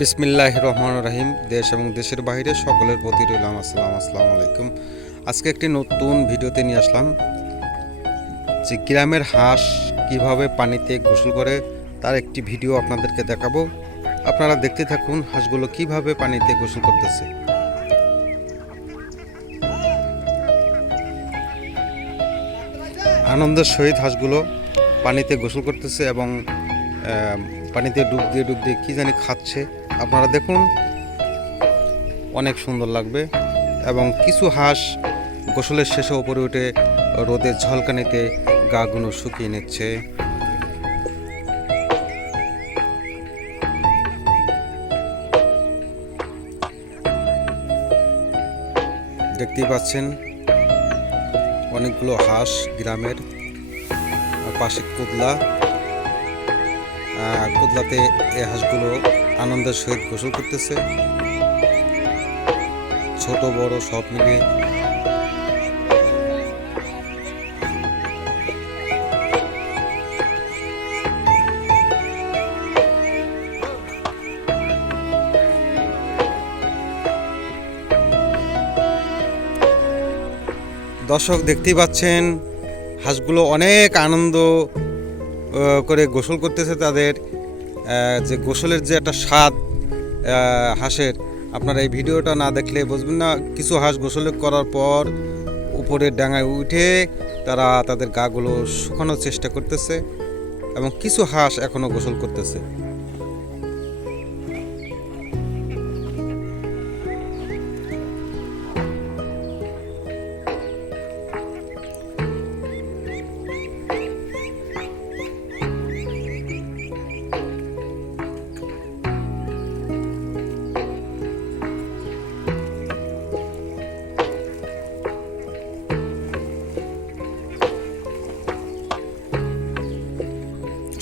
বিসমিল্লাহ রহমান রাহিম। দেশ এবং দেশের বাইরে সকলের প্রতি রইলাম আসসালাম আসসালামু আলাইকুম। আজকে একটি নতুন ভিডিওতে নিয়ে আসলাম যে গ্রামের হাঁস কীভাবে পানিতে গোসল করে তার একটি ভিডিও আপনাদেরকে দেখাবো। আপনারা দেখতে থাকুন হাঁসগুলো কীভাবে পানিতে গোসল করতেছে। আনন্দের সহিত হাঁসগুলো পানিতে গোসল করতেছে এবং পানিতে ডুব দিয়ে ডুব দিয়ে কী জানি খাচ্ছে। আপনারা দেখুন, অনেক সুন্দর লাগবে এবং কিছু হাঁস গোসলের শেষে উপরে উঠে রোদের ঝলকানিতে গাগুলো শুকিয়ে নিচ্ছে। দেখতেই পাচ্ছেন, অনেকগুলো হাঁস গ্রামের পাশে কুদলা। কুদলাতে এই হাঁসগুলো আনন্দের সহিত গোসল করতেছে। ছোট, বড়, সব মিলিয়ে দর্শক, দেখতেই পাচ্ছেন, হাঁসগুলো অনেক আনন্দ করে গোসল করতেছে তাদের যে গোসলের যে একটা স্বাদ হাঁসের, আপনারা এই ভিডিওটা না দেখলে বুঝবেন না, কিছু হাঁস গোসল করার পর উপরের ডাঙায় উঠে তারা তাদের গাগুলো শুকানোর চেষ্টা করতেছে এবং কিছু হাঁস এখনও গোসল করতেছে।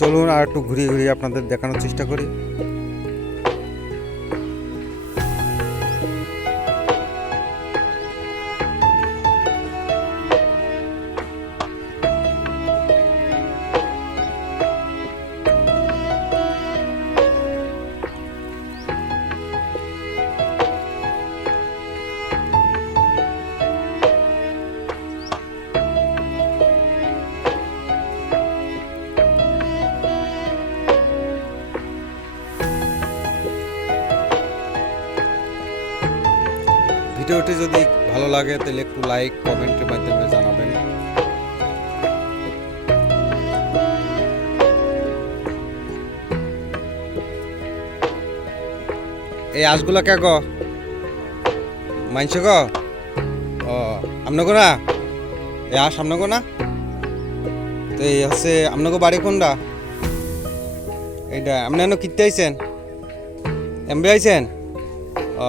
চলুন আর একটু ঘুরিয়ে ঘুরিয়ে আপনাদের দেখানোর চেষ্টা করি। ভিডিওটি যদি ভালো লাগে, তাহলে একটু লাইক কমেন্টের মাধ্যমে জানাবেন। এই আঁশগুলো কে গো? মানছে গো? ও না? এই আঁশ আপনাকে না? তো এই হচ্ছে আপনাকে বাড়ি কোনটা এইটা আপনি কিনতে আইছেন? এমবি আইছেন? ও।